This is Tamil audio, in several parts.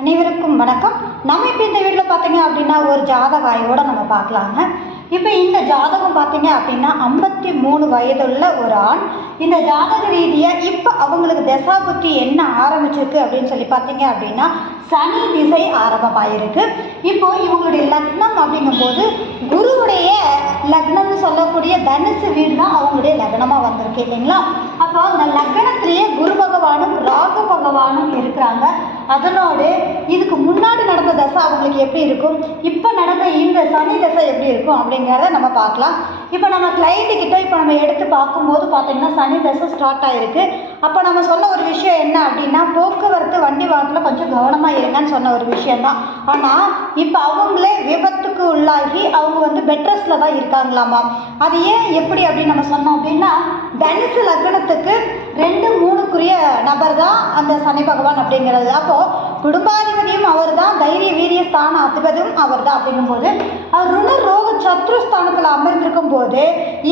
அனைவருக்கும் வணக்கம். நம்ம இப்போ இந்த வீட்டில் பார்த்தீங்க அப்படின்னா ஒரு ஜாதக ஆய்வோட நம்ம பார்க்கலாங்க. இப்போ இந்த ஜாதகம் பார்த்தீங்க அப்படின்னா 53 வயதுள்ள ஒரு ஆண். இந்த ஜாதக ரீதியாக இப்போ அவங்களுக்கு தசாபுத்தி என்ன ஆரம்பிச்சிருக்கு அப்படின்னு சொல்லி பார்த்தீங்க அப்படின்னா சனி திசை ஆரம்பமாயிருக்கு. இப்போ இவங்களுடைய லக்னம் அப்படிங்கும்போது குருவுடைய லக்னம்னு சொல்லக்கூடிய தனுசு வீடு தான் அவங்களுடைய லக்னமாக வந்திருக்கு இல்லைங்களா. அப்போ அந்த லக்னத்திலேயே குரு பகவானும் ராகு பகவானும் இருக்கிறாங்க. அதனோடு இதுக்கு முன்னாடி நடந்த தசை அவங்களுக்கு எப்படி இருக்கும், இப்போ நடந்த இந்த சனி தசை எப்படி இருக்கும் அப்படிங்கிறத நம்ம பார்க்கலாம். இப்போ நம்ம கிளைண்ட்டுக்கிட்ட இப்போ நம்ம எடுத்து பார்க்கும்போது பார்த்தீங்கன்னா சனி தசை ஸ்டார்ட் ஆகிருக்கு. அப்போ நம்ம சொன்ன ஒரு விஷயம் என்ன அப்படின்னா போக்குவரத்து வண்டி வாகனத்தில் கொஞ்சம் கவனமாக இருங்கன்னு சொன்ன ஒரு விஷயந்தான். ஆனால் இப்போ அவங்களே விபத்துக்கு உள்ளாகி அவங்க பெட்ரெஸ்டில் தான் இருக்காங்களாமா. அது ஏன் எப்படி அப்படின்னு நம்ம சொன்னோம் அப்படின்னா தனுசு லக்னத்துக்கு 2, 3க்குரிய நபர் தான் அந்த சனி பகவான் அப்படிங்கிறது. அப்போது குடும்பாதிபதியும் அவர் தான், தைரிய வீரிய ஸ்தான அதிபதியும் அவர் தான். அப்படிங்கும்போது அவர் ருண ரோக சத்ருஸ்தானத்தில் அமர்ந்திருக்கும் போது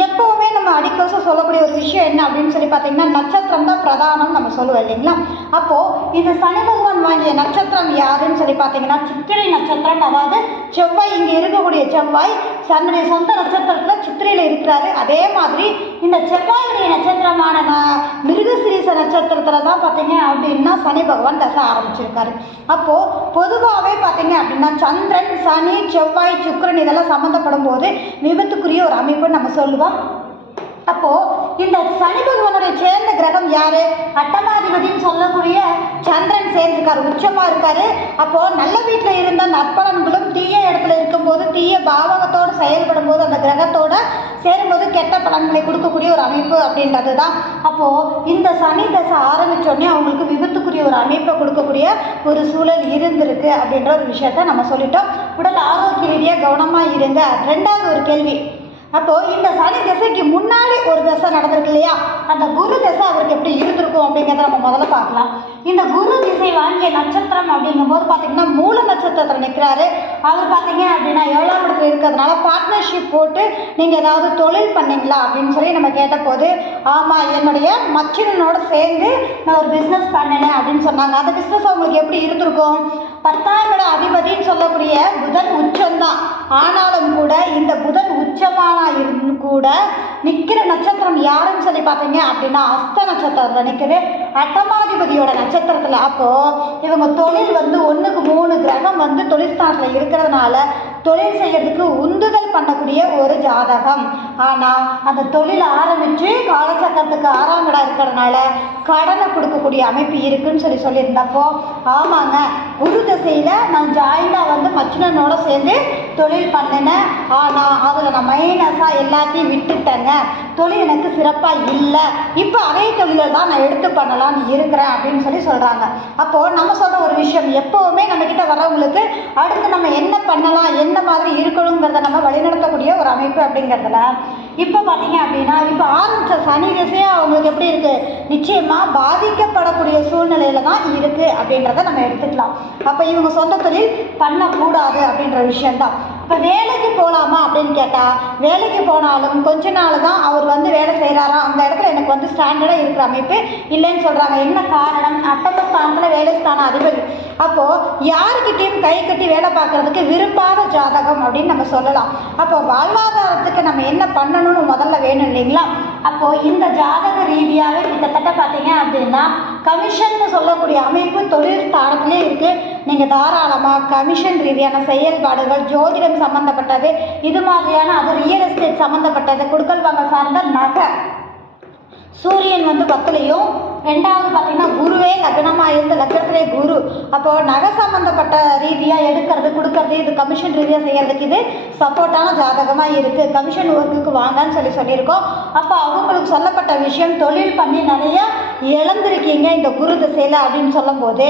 எப்போவுமே நம்ம அடிக்கோசம் சொல்லக்கூடிய ஒரு விஷயம் என்ன அப்படின்னு சொல்லி பார்த்தீங்கன்னா நட்சத்திரம் தான் பிரதானம் நம்ம சொல்லுவோம் இல்லைங்களா. அப்போது இந்த சனி பகவான் வாங்கிய நட்சத்திரம் யாருன்னு சொல்லி பார்த்தீங்கன்னா சித்திரை நட்சத்திரம். அதாவது செவ்வாய், இங்கே இருக்கக்கூடிய செவ்வாய் தன்னுடைய சொந்த நட்சத்திரத்தில் சித்திரையில் இருக்கிறாரு. அதே மாதிரி இந்த செவ்வாயுடைய நட்சத்திரமான மிருகசிரீச நட்சத்திரத்தில் தான் பார்த்தீங்க அப்படின்னா சனி பகவான் தசை ஆரம்பிச்சிருக்காரு. அப்போது பொதுவாகவே பார்த்தீங்க அப்படின்னா சந்திரன், சனி, செவ்வாய், சுக்கிரன் இதெல்லாம் சம்மந்தப்படும் போது விபத்துக்குரிய ஒரு அமைப்புன்னு நம்ம சொல்லுவோம். அப்போது இந்த சனி பகவானுடைய சேர்ந்த கிரகம் யார்? அட்டமாதிபதினு சொல்லக்கூடிய சந்திரன் சேர்ந்திருக்காரு, உச்சமாக இருக்காரு. அப்போது நல்ல வீட்டில் இருந்த நற்பலன்களும் தீய இடத்துல இருக்கும்போது தீய பாவகத்தோடு செயல்படும் போது அந்த கிரகத்தோட சேரும்போது கெட்ட பலன்களை கொடுக்கக்கூடிய ஒரு அமைப்பு அப்படின்றது தான். அப்போது இந்த சனி தசை ஆரம்பித்தோடனே அவங்களுக்கு விபத்துக்குரிய ஒரு அமைப்பை கொடுக்கக்கூடிய ஒரு சூழல் இருந்திருக்கு அப்படின்ற ஒரு விஷயத்த நம்ம சொல்லிட்டோம். உடல் ஆரோக்கிய ரீதியாக கவனமாக இருங்க. ரெண்டாவது ஒரு கேள்வி, அப்போது இந்த சனி தசைக்கு முன்னாடி ஒரு தசை நடந்திருக்கு இல்லையா, அந்த குரு தசை அவருக்கு எப்படி இருந்திருக்கும் அப்படிங்கிறத நம்ம முதல்ல பார்க்கலாம். இந்த குரு திசை வாங்கிய நட்சத்திரம் அப்படிங்கும்போது பார்த்தீங்கன்னா மூல நட்சத்திரத்தில் நிற்கிறாரு. அவர் பார்த்தீங்க அப்படின்னா 7ஆம் இடத்துல இருக்கிறதுனால பார்ட்னர்ஷிப் போட்டு நீங்கள் ஏதாவது தொழில் பண்ணீங்களா அப்படின்னு சொல்லி நம்ம கேட்டபோது ஆமாம், என்னுடைய மச்சினனோடு சேர்ந்து நான் ஒரு பிஸ்னஸ் பண்ணினேன் அப்படின்னு சொன்னாங்க. அந்த பிஸ்னஸ் அவங்களுக்கு எப்படி இருந்திருக்கும்? 10ஆம் இட அதிபதினு சொல்லக்கூடிய புதன் உச்சம்தான். ஆனாலும் கூட இந்த புதன் உச்சமான இருந்து கூட நிற்கிற நட்சத்திரம் யாருன்னு சொல்லி பார்த்தீங்க அப்படின்னா அஸ்த நட்சத்திரத்தில் நிற்குது, அட்டமாதிபதியோட நட்சத்திரத்தில். அப்போது இவங்க தொழில் 1க்கு 3 கிரகம் தொழில் ஸ்தானத்தில் இருக்கிறதுனால தொழில் செய்யறதுக்கு உந்துதல் பண்ணக்கூடிய ஒரு ஜாதகம். ஆனால் அந்த தொழில் ஆரம்பித்து காலச்சக்கரத்துக்கு 6ஆம் இடம் இருக்கிறதுனால கடனை கொடுக்கக்கூடிய அமைப்பு இருக்குன்னு சொல்லியிருந்தப்போ ஆமாங்க, குரு தசையில் நான் ஜாயிண்டாக மச்சினனோட சேர்ந்து தொழில் பண்ணினேன். ஆனால் அதில் நான் மைனஸாக எல்லாத்தையும் விட்டுட்டேங்க, தொழில் எனக்கு சிறப்பாக இல்லை, இப்போ அதே தொழிலை தான் நான் எடுத்து பண்ணலான்னு இருக்கிறேன் அப்படின்னு சொல்கிறாங்க. அப்போது நம்ம சொல்கிற ஒரு விஷயம் எப்போவுமே நம்மக்கிட்ட வரவங்களுக்கு அடுத்து நம்ம என்ன பண்ணலாம், என்ன மாதிரி இருக்கணுங்கிறத நம்ம வழிநடத்தக்கூடிய ஒரு அமைப்பு அப்படிங்கிறதுல இப்போ பார்த்தீங்க அப்படின்னா இப்போ ஆரம்பித்த சனி திசையாக அவங்களுக்கு எப்படி இருக்குது, நிச்சயமாக பாதிக்கப்படக்கூடிய சூழ்நிலையில் தான் இருக்குது அப்படின்றத நம்ம எடுத்துக்கலாம். அப்போ இவங்க சொந்த தொழில் பண்ணக்கூடாது அப்படின்ற விஷயந்தான். இப்போ வேலைக்கு போகலாமா அப்படின்னு கேட்டால் வேலைக்கு போனாலும் கொஞ்ச நாள் தான் அவர் வேலை செய்கிறாரா, அந்த இடத்துல எனக்கு ஸ்டாண்டர்டாக இருக்கிற அமைப்பு இல்லைன்னு சொல்கிறாங்க. என்ன காரணம்? அட்டமஸ்தானத்தில் வேலை ஸ்தான அதிபதி. அப்போது யாருக்கிட்டையும் கை கட்டி வேலை பார்க்குறதுக்கு விரும்பாத ஜாதகம் அப்படின்னு நம்ம சொல்லலாம். அப்போ வாழ்வாதாரத்துக்கு நம்ம என்ன பண்ணணும்னு முதல்ல வேணும் இல்லைங்களா. அப்போது இந்த ஜாதக ரீதியாகவே கிட்டத்தட்ட பார்த்தீங்க அப்படின்னா கமிஷன் சொல்லக்கூடிய அமைப்பு தொழில் ஸ்தானத்திலே இருக்குது. நீங்கள் தாராளமாக கமிஷன் ரீதியான செயல்பாடுகள், ஜோதிடம் சம்மந்தப்பட்டது, இது மாதிரியான அது ரியல் எஸ்டேட் சம்மந்தப்பட்டது, கொடுக்கல் வாங்க சார்ந்த நகை, சூரியன் 10லையும் 2வது பார்த்தீங்கன்னா குருவே லக்னமாக இருந்த லக்னத்திலே குரு. அப்போது நகை சம்மந்தப்பட்ட ரீதியாக எடுக்கிறது கொடுக்கறது இது கமிஷன் ரீதியாக செய்கிறதுக்கு இது சப்போர்ட்டான ஜாதகமாக இருக்குது. கமிஷன் ஒர்க்குக்கு வாங்கன்னு சொல்லியிருக்கோம். அப்போ அவங்களுக்கு சொல்லப்பட்ட விஷயம் தொழில் பண்ணி நிறைய இழந்திருக்கீங்க இந்த குரு திசையில் அப்படின்னு சொல்லும்போது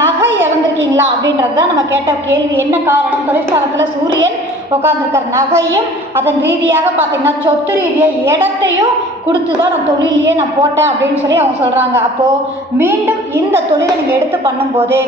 நகை இழந்திருக்கீங்களா அப்படின்றது தான் நம்ம கேட்ட கேள்வி. என்ன காரணம்? தொழிற்சாலத்தில் சூரியன் உட்காந்துருக்கிற நகையும் அதன் ரீதியாக பார்த்தீங்கன்னா சொத்து ரீதியாக இடத்தையும் கொடுத்து தான் நான் தொழிலையே நான் போட்டேன் அப்படின்னு சொல்லி அவங்க சொல்கிறாங்க. அப்போது மீண்டும் இந்த தொழிலை நீங்கள் எடுத்து பண்ணும்போது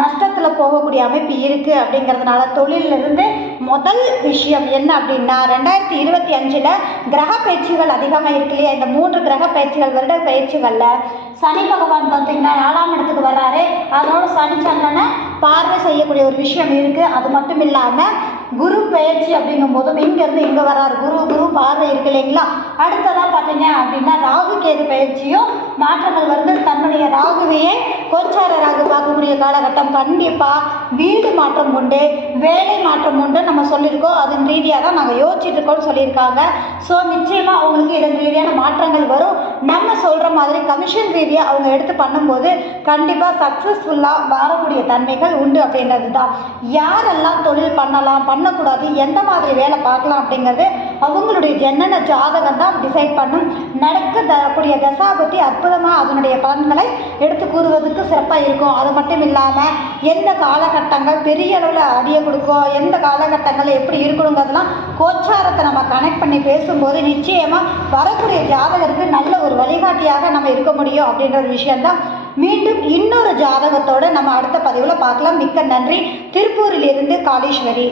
நஷ்டத்தில் போகக்கூடிய அமைப்பு இருக்குது. அப்படிங்கிறதுனால தொழிலிருந்து முதல் விஷயம் என்ன அப்படின்னா 2025 கிரக பயிற்சிகள் அதிகமாக இருக்கு இல்லையா. இந்த 3 கிரக பயிற்சிகள் வருட பயிற்சிகளில் சனி பகவான் பார்த்தீங்கன்னா 4ஆம் இடத்துக்கு வர்றாரு. அதோட சனி சந்திரனை பார்வை செய்யக்கூடிய ஒரு விஷயம் இருக்குது. அது மட்டும் இல்லாமல் குரு பெயர்ச்சி அப்படிங்கும் போதும் இங்கேருந்து இங்கே வராரு. குரு பார்வை இருக்கு இல்லைங்களா. அடுத்ததாக பார்த்தீங்க அப்படின்னா ராகு கேது பயிற்சியும் மாற்றங்கள் வந்து தன்னுடைய ராகுவையே கோச்சார ராகு பார்க்கக்கூடிய காலகட்டம். கண்டிப்பாக வீடு மாற்றம் உண்டு, வேலை மாற்றம் உண்டு நம்ம சொல்லியிருக்கோம். அதன் ரீதியாக தான் நாங்கள் யோசிச்சுட்டு இருக்கோம்னு சொல்லியிருக்காங்க. ஸோ நிச்சயமாக அவங்களுக்கு இதன் ரீதியான மாற்றங்கள் வரும். நம்ம சொல்கிற மாதிரி கமிஷன் ரீதியாக அவங்க எடுத்து பண்ணும்போது கண்டிப்பாக சக்ஸஸ்ஃபுல்லாக வரக்கூடிய தன்மைகள் உண்டு அப்படின்றது தான். யாரெல்லாம் தொழில் பண்ணலாம், பண்ணக்கூடாது, எந்த மாதிரி வேலை பார்க்கலாம் அப்படிங்கிறது அவங்களுடைய ஜனன ஜாதகம் தான் டிசைட் பண்ணும். நடக்க தரக்கூடிய தசாபதி அற்புதமாக அதனுடைய பலன்களை எடுத்து கூறுவதற்கு சிறப்பாக இருக்கும். அது மட்டும் இல்லாமல் எந்த காலகட்டங்கள் பெரிய அளவில் அடியை கொடுக்கும், எந்த காலகட்டங்கள் எப்படி இருக்கணுங்கிறதுலாம் கோச்சாரத்தை நம்ம கனெக்ட் பண்ணி பேசும்போது நிச்சயமாக வரக்கூடிய ஜாதகருக்கு நல்ல ஒரு வழிகாட்டியாக நம்ம இருக்க முடியும் அப்படின்ற ஒரு விஷயம்தான். மீண்டும் இன்னொரு ஜாதகத்தோடு நம்ம அடுத்த பதிவில் பார்க்கலாம். மிக்க நன்றி. திருப்பூரிலிருந்து காளீஸ்வரி.